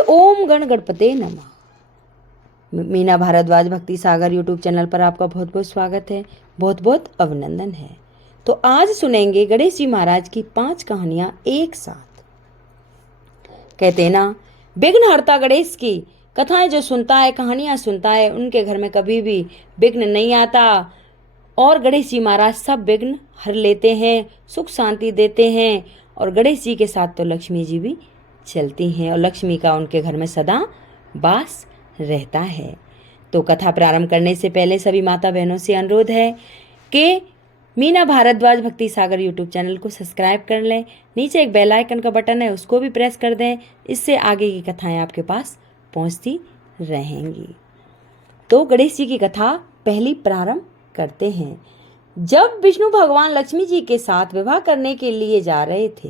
ओम गण गणपते नमः। मीना भारद्वाज भक्ति सागर यूट्यूब चैनल पर आपका बहुत बहुत स्वागत है, बहुत बहुत अभिनंदन है। तो आज सुनेंगे गणेश जी महाराज की 5 कहानियां एक साथ। कहते हैं ना, विघ्नहर्ता गणेश की कथाएं जो सुनता है, कहानियां सुनता है, उनके घर में कभी भी विघ्न नहीं आता और गणेश जी महाराज सब विघ्न हर लेते हैं, सुख शांति देते हैं। और गणेश जी के साथ तो लक्ष्मी जी भी चलती हैं और लक्ष्मी का उनके घर में सदा वास रहता है। तो कथा प्रारंभ करने से पहले सभी माता बहनों से अनुरोध है कि मीना भारद्वाज भक्ति सागर यूट्यूब चैनल को सब्सक्राइब कर लें। नीचे एक बेल आइकन का बटन है, उसको भी प्रेस कर दें। इससे आगे की कथाएं आपके पास पहुंचती रहेंगी। तो गणेश जी की कथा पहली प्रारंभ करते हैं। जब विष्णु भगवान लक्ष्मी जी के साथ विवाह करने के लिए जा रहे थे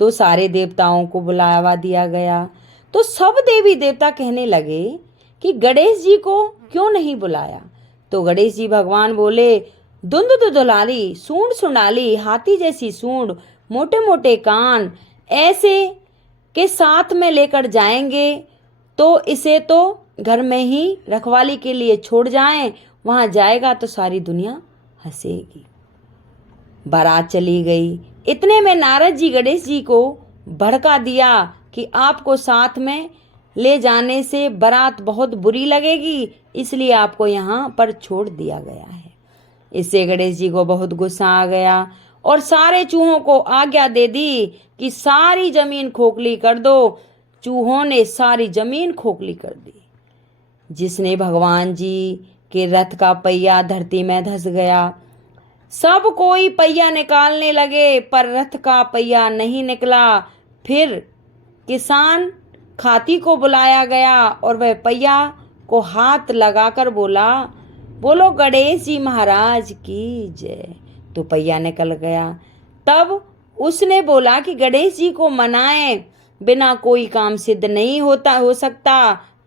तो सारे देवताओं को बुलावा दिया गया। तो सब देवी देवता कहने लगे कि गणेश जी को क्यों नहीं बुलाया। तो गणेश जी भगवान बोले, धुंध दुलारी, सूंड सुंडाली, हाथी जैसी सूंड, मोटे मोटे कान, ऐसे के साथ में लेकर जाएंगे तो इसे तो घर में ही रखवाली के लिए छोड़ जाएं, वहां जाएगा तो सारी दुनिया हंसेगी। बारात चली गई। इतने में नारद जी गणेश जी को भड़का दिया कि आपको साथ में ले जाने से बारात बहुत बुरी लगेगी, इसलिए आपको यहाँ पर छोड़ दिया गया है। इससे गणेश जी को बहुत गुस्सा आ गया और सारे चूहों को आज्ञा दे दी कि सारी जमीन खोखली कर दो। चूहों ने सारी जमीन खोखली कर दी, जिसने भगवान जी के रथ का पहिया धरती में धंस गया। सब कोई पहिया निकालने लगे पर रथ का पहिया नहीं निकला। फिर किसान खाती को बुलाया गया और वह पहिया को हाथ लगाकर बोला, बोलो गणेश जी महाराज की जय। तो पहिया निकल गया। तब उसने बोला कि गणेश जी को मनाएं, बिना कोई काम सिद्ध नहीं हो सकता।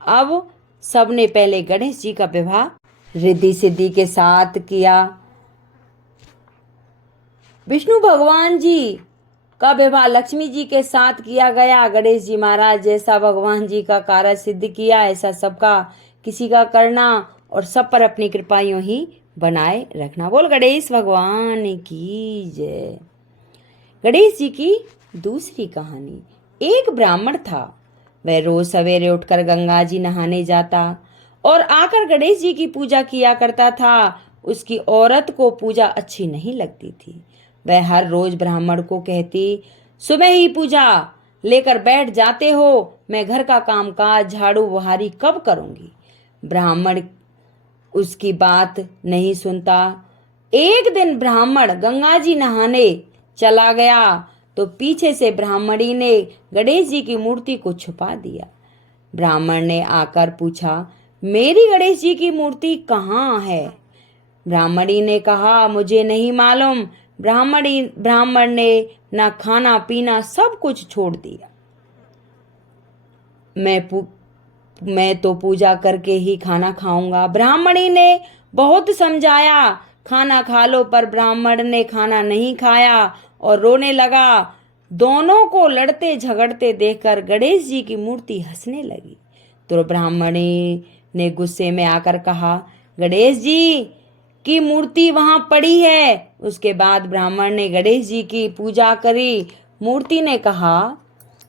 अब सबने पहले गणेश जी का विवाह रिद्धि सिद्धि के साथ किया। विष्णु भगवान जी का विवाह लक्ष्मी जी के साथ किया गया। गणेश जी महाराज जैसा भगवान जी का कार्य सिद्ध किया, ऐसा सबका किसी का करना और सब पर अपनी कृपा यूं ही बनाए रखना। बोल गणेश भगवान की जय। गणेश जी की दूसरी कहानी। एक ब्राह्मण था। वह रोज सवेरे उठकर गंगा जी नहाने जाता और आकर गणेश जी की पूजा किया करता था। उसकी औरत को पूजा अच्छी नहीं लगती थी। वह हर रोज ब्राह्मण को कहती, सुबह ही पूजा लेकर बैठ जाते हो, मैं घर का कामकाज झाड़ू बुहारी कब करूंगी। ब्राह्मण उसकी बात नहीं सुनता। एक दिन ब्राह्मण गंगा जी नहाने चला गया तो पीछे से ब्राह्मणी ने गणेश जी की मूर्ति को छुपा दिया। ब्राह्मण ने आकर पूछा, मेरी गणेश जी की मूर्ति कहाँ है। ब्राह्मणी ने कहा, मुझे नहीं मालूम। ब्राह्मण ने ना खाना पीना सब कुछ छोड़ दिया। मैं तो पूजा करके ही खाना खाऊंगा। ब्राह्मणी ने बहुत समझाया, खाना खा लो, पर ब्राह्मण ने खाना नहीं खाया और रोने लगा। दोनों को लड़ते झगड़ते देखकर गणेश जी की मूर्ति हंसने लगी। तो ब्राह्मणी ने गुस्से में आकर कहा, गणेश जी की मूर्ति वहां पड़ी है। उसके बाद ब्राह्मण ने गणेश जी की पूजा करी। मूर्ति ने कहा,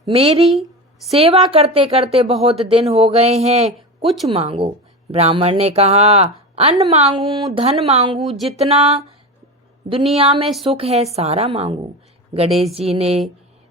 मेरी सेवा करते करते बहुत दिन हो गए हैं, कुछ मांगो। ब्राह्मण ने कहा, अन्न मांगू, धन मांगू, जितना दुनिया में सुख है सारा मांगू। गणेश जी ने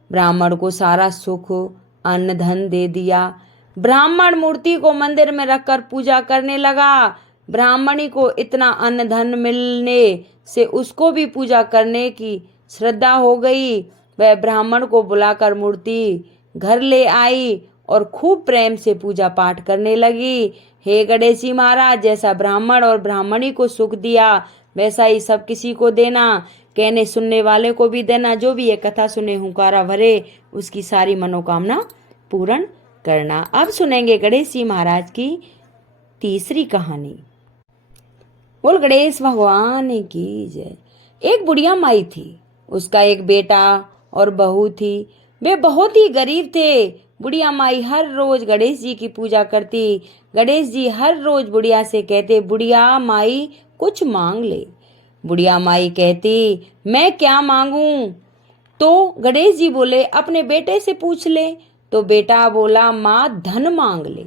ब्राह्मण को सारा सुख अन्न धन दे दिया। ब्राह्मण मूर्ति को मंदिर में रखकर पूजा करने लगा। ब्राह्मणी को इतना अन्न धन मिलने से उसको भी पूजा करने की श्रद्धा हो गई। वह ब्राह्मण को बुलाकर मूर्ति घर ले आई और खूब प्रेम से पूजा पाठ करने लगी। हे गणेश जी महाराज, जैसा ब्राह्मण और ब्राह्मणी को सुख दिया वैसा ही सब किसी को देना, कहने सुनने वाले को भी देना। जो भी ये कथा सुने हुंकारा भरे, उसकी सारी मनोकामना पूर्ण करना। अब सुनेंगे गणेश जी महाराज की तीसरी कहानी। बोल गणेश भगवान की जय। एक बुढ़िया माई थी। उसका एक बेटा और बहू थी। वे बहुत ही गरीब थे। बुढ़िया माई हर रोज गणेश जी की पूजा करती। गणेश जी हर रोज बुढ़िया से कहते, बुढ़िया माई कुछ मांग ले। बुढ़िया माई कहती, मैं क्या मांगूं? तो गणेश जी बोले, अपने बेटे से पूछ ले। तो बेटा बोला, माँ धन मांग ले।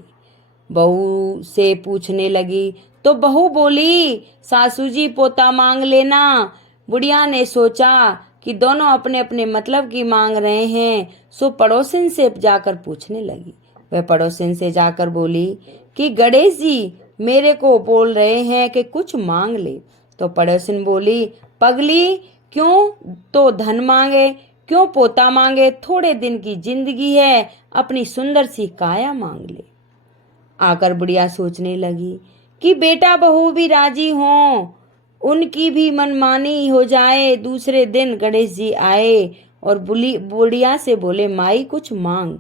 बहू से पूछने लगी तो बहू बोली, सासू जी पोता मांग लेना। बुढ़िया ने सोचा कि दोनों अपने अपने मतलब की मांग रहे हैं, सो पड़ोसिन से जाकर पूछने लगी। वह पड़ोसिन से जाकर बोली कि गणेश जी मेरे को बोल रहे हैं कि कुछ मांग ले। तो पड़ोसिन बोली, पगली क्यों तो धन मांगे, क्यों पोता मांगे, थोड़े दिन की जिंदगी है, अपनी सुंदर सी काया मांग ले। आकर बुढ़िया सोचने लगी कि बेटा बहू भी राजी हों, उनकी भी मनमानी हो जाए। दूसरे दिन गणेश जी आए और बुढ़िया से बोले, माई कुछ मांग।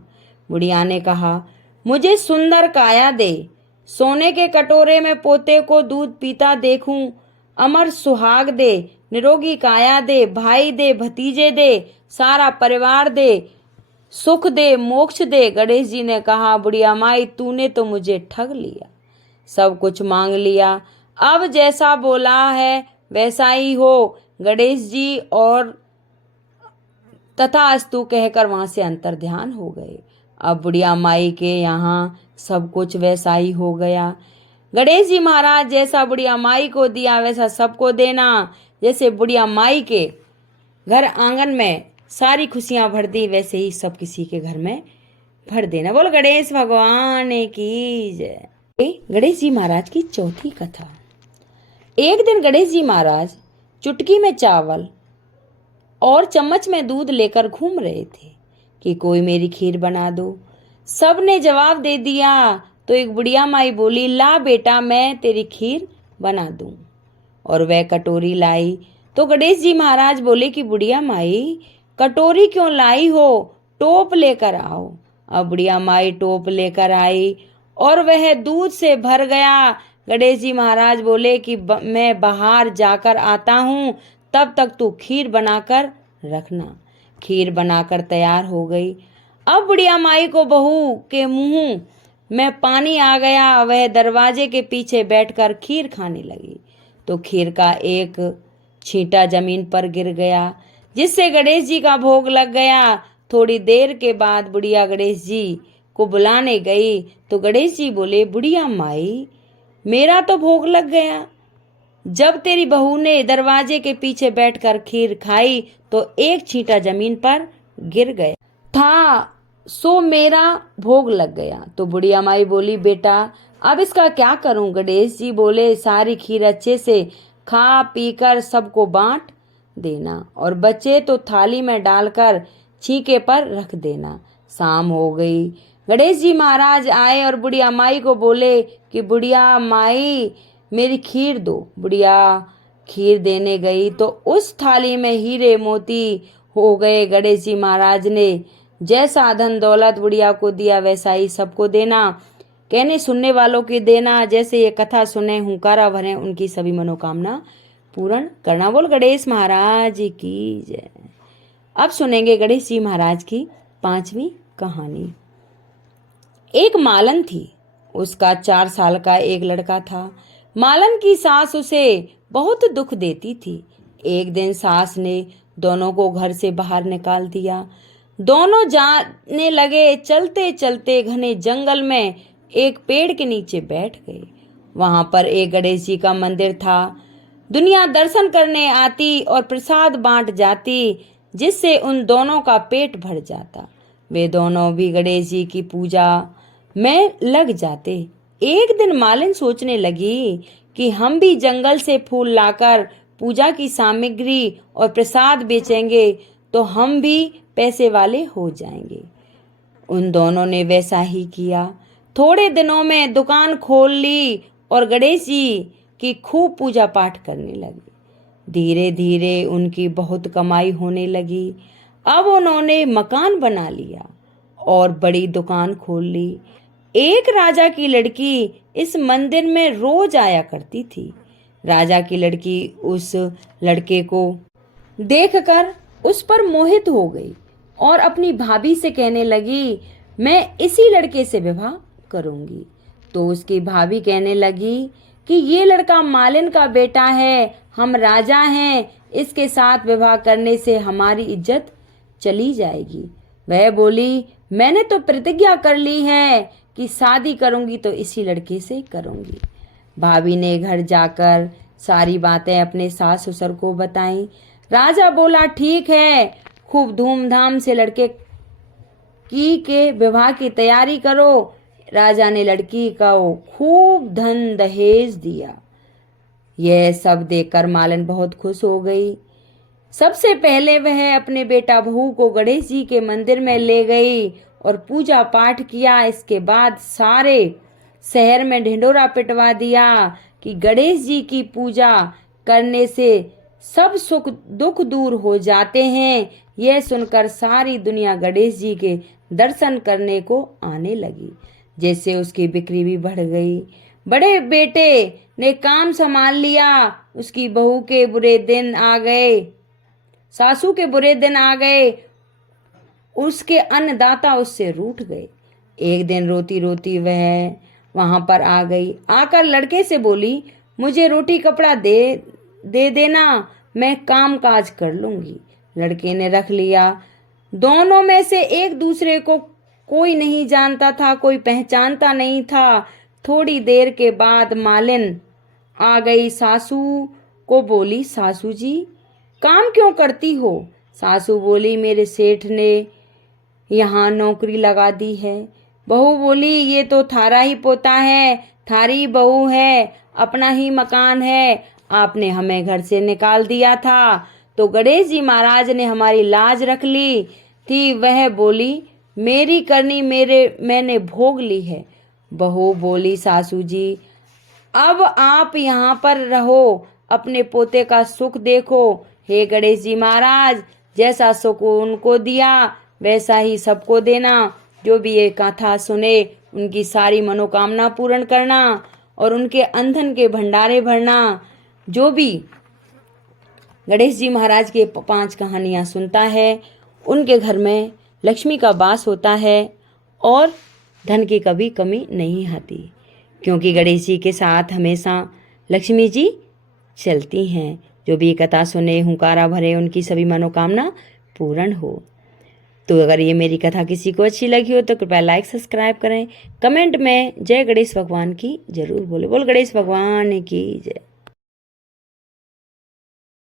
बुढ़िया ने कहा, मुझे सुंदर काया दे, सोने के कटोरे में पोते को दूध पीता देखूं, अमर सुहाग दे, निरोगी काया दे, भाई दे, भतीजे दे, सारा परिवार दे, सुख दे, मोक्ष दे। गणेश जी ने कहा, बुढ़िया माई तूने तो मुझे ठग लिया, सब कुछ मांग लिया, अब जैसा बोला है वैसा ही हो। गणेश जी और तथास्तु कहकर वहां से अंतर ध्यान हो गए। अब बुढ़िया माई के यहाँ सब कुछ वैसा ही हो गया। गणेश जी महाराज जैसा बुढ़िया माई को दिया वैसा सबको देना। जैसे बुढ़िया माई के घर आंगन में सारी खुशियां भर दी, वैसे ही सब किसी के घर में भर देना। बोल गणेश भगवान की जय। गणेश जी महाराज की चौथी कथा। एक दिन गणेश जी महाराज चुटकी में चावल और चम्मच में दूध लेकर घूम रहे थे कि कोई मेरी खीर बना दो। सब ने जवाब दे दिया। तो एक बुढ़िया माई बोली, ला बेटा मैं तेरी खीर बना दूं। और वह कटोरी लाई। तो गणेश जी महाराज बोले कि बुढ़िया माई कटोरी क्यों लाई हो, टोप लेकर आओ। अब बुढ़िया माई टोप लेकर आई और वह दूध से भर गया। गणेश जी महाराज बोले कि मैं बाहर जाकर आता हूँ, तब तक तू खीर बनाकर रखना। खीर बनाकर तैयार हो गई। अब बुढ़िया माई को बहू के मुंह में पानी आ गया। वह दरवाजे के पीछे बैठकर खीर खाने लगी। तो खीर का एक छींटा जमीन पर गिर गया, जिससे गणेश जी का भोग लग गया। थोड़ी देर के बाद बुढ़िया गणेश जी को बुलाने गई। तो गणेश जी बोले, बुढ़िया माई मेरा तो भोग लग गया। जब तेरी बहू ने दरवाजे के पीछे बैठकर खीर खाई तो एक छींटा जमीन पर गिर गया था, सो मेरा भोग लग गया। तो बुढ़िया माई बोली, बेटा अब इसका क्या करूं? गणेश जी बोले, सारी खीर अच्छे से खा पीकर सबको बांट देना और बचे तो थाली में डालकर छीके पर रख देना। शाम हो गई। गणेश जी महाराज आए और बुढ़िया माई को बोले कि बुढ़िया माई मेरी खीर दो। बुढ़िया खीर देने गई तो उस थाली में हीरे मोती हो गए। गणेश जी महाराज ने जैसा धन दौलत बुढ़िया को दिया वैसा ही सबको देना। कहने सुनने वालों की देना। जैसे ये कथा सुने हुंकारा भरे उनकी सभी मनोकामना पूर्ण करना। बोल गणेश महाराज की जय। अब सुनेंगे गणेश जी महाराज की 5वीं कहानी। एक मालन थी, उसका 4 साल का एक लड़का था। मालन की सास उसे बहुत दुख देती थी। एक दिन सास ने दोनों को घर से बाहर निकाल दिया। दोनों जाने लगे। चलते चलते घने जंगल में एक पेड़ के नीचे बैठ गए। वहां पर एक गणेश जी का मंदिर था। दुनिया दर्शन करने आती और प्रसाद बांट जाती, जिससे उन दोनों का पेट भर जाता। वे दोनों भी गणेश जी की पूजा में लग जाते। एक दिन मालिन सोचने लगी कि हम भी जंगल से फूल लाकर पूजा की सामग्री और प्रसाद बेचेंगे तो हम भी पैसे वाले हो जाएंगे। उन दोनों ने वैसा ही किया। थोड़े दिनों में दुकान खोल ली और गणेश जी की खूब पूजा पाठ करने लगे। धीरे धीरे उनकी बहुत कमाई होने लगी। अब उन्होंने मकान बना लिया और बड़ी दुकान खोल ली। एक राजा की लड़की इस मंदिर में रोज आया करती थी। राजा की लड़की उस लड़के को देखकर उस पर मोहित हो गई और अपनी भाभी से कहने लगी, मैं इसी लड़के से विवाह करूंगी। तो उसकी भाभी कहने लगी कि ये लड़का मालिन का बेटा है, हम राजा हैं, इसके साथ विवाह करने से हमारी इज्जत चली जाएगी। वह बोली, मैंने तो प्रतिज्ञा कर ली है कि शादी करूंगी तो इसी लड़के से करूंगी। भाभी ने घर जाकर सारी बातें अपने सास ससुर को बताईं। राजा बोला, ठीक है, खूब धूमधाम से लड़के के विवाह की तैयारी करो। राजा ने लड़की को खूब धन दहेज दिया। यह सब देखकर मालन बहुत खुश हो गई। सबसे पहले वह अपने बेटा बहू को गणेश जी के मंदिर में ले गई और पूजा पाठ किया। इसके बाद सारे शहर में ढिंढोरा पिटवा दिया कि गणेश जी की पूजा करने से सब सुख दुख दूर हो जाते हैं। यह सुनकर सारी दुनिया गणेश जी के दर्शन करने को आने लगी। जैसे उसकी बिक्री भी बढ़ गई। बड़े बेटे ने काम संभाल लिया। उसकी बहू के बुरे दिन आ गए, सासू के बुरे दिन आ गए। उसके अन्नदाता उससे रूठ गए। एक दिन रोती रोती वह वहां पर आ गई। आकर लड़के से बोली, मुझे रोटी कपड़ा दे देना, मैं काम काज कर लूंगी। लड़के ने रख लिया। दोनों में से एक दूसरे को कोई नहीं जानता था, कोई पहचानता नहीं था। थोड़ी देर के बाद मालिन आ गई। सासू को बोली, सासू जी काम क्यों करती हो? सासू बोली, मेरे सेठ ने यहाँ नौकरी लगा दी है। बहू बोली, ये तो थारा ही पोता है, थारी बहू है, अपना ही मकान है, आपने हमें घर से निकाल दिया था तो गणेश जी महाराज ने हमारी लाज रख ली थी। वह बोली, मेरी करनी मैंने भोग ली है। बहू बोली, सासू जी अब आप यहाँ पर रहो, अपने पोते का सुख देखो। हे गणेश जी महाराज, जैसा सुख उनको दिया वैसा ही सबको देना। जो भी ये कथा सुने उनकी सारी मनोकामना पूर्ण करना और उनके अंधन के भंडारे भरना। जो भी गणेश जी महाराज के 5 कहानियाँ सुनता है उनके घर में लक्ष्मी का वास होता है और धन की कभी कमी नहीं आती, क्योंकि गणेश जी के साथ हमेशा लक्ष्मी जी चलती हैं। जो भी ये कथा सुने, हुंकारा भरे, उनकी सभी मनोकामना पूर्ण हो। तो अगर ये मेरी कथा किसी को अच्छी लगी हो तो कृपया लाइक सब्सक्राइब करें। कमेंट में जय गणेश भगवान की जरूर बोले। बोल गणेश भगवान की जय।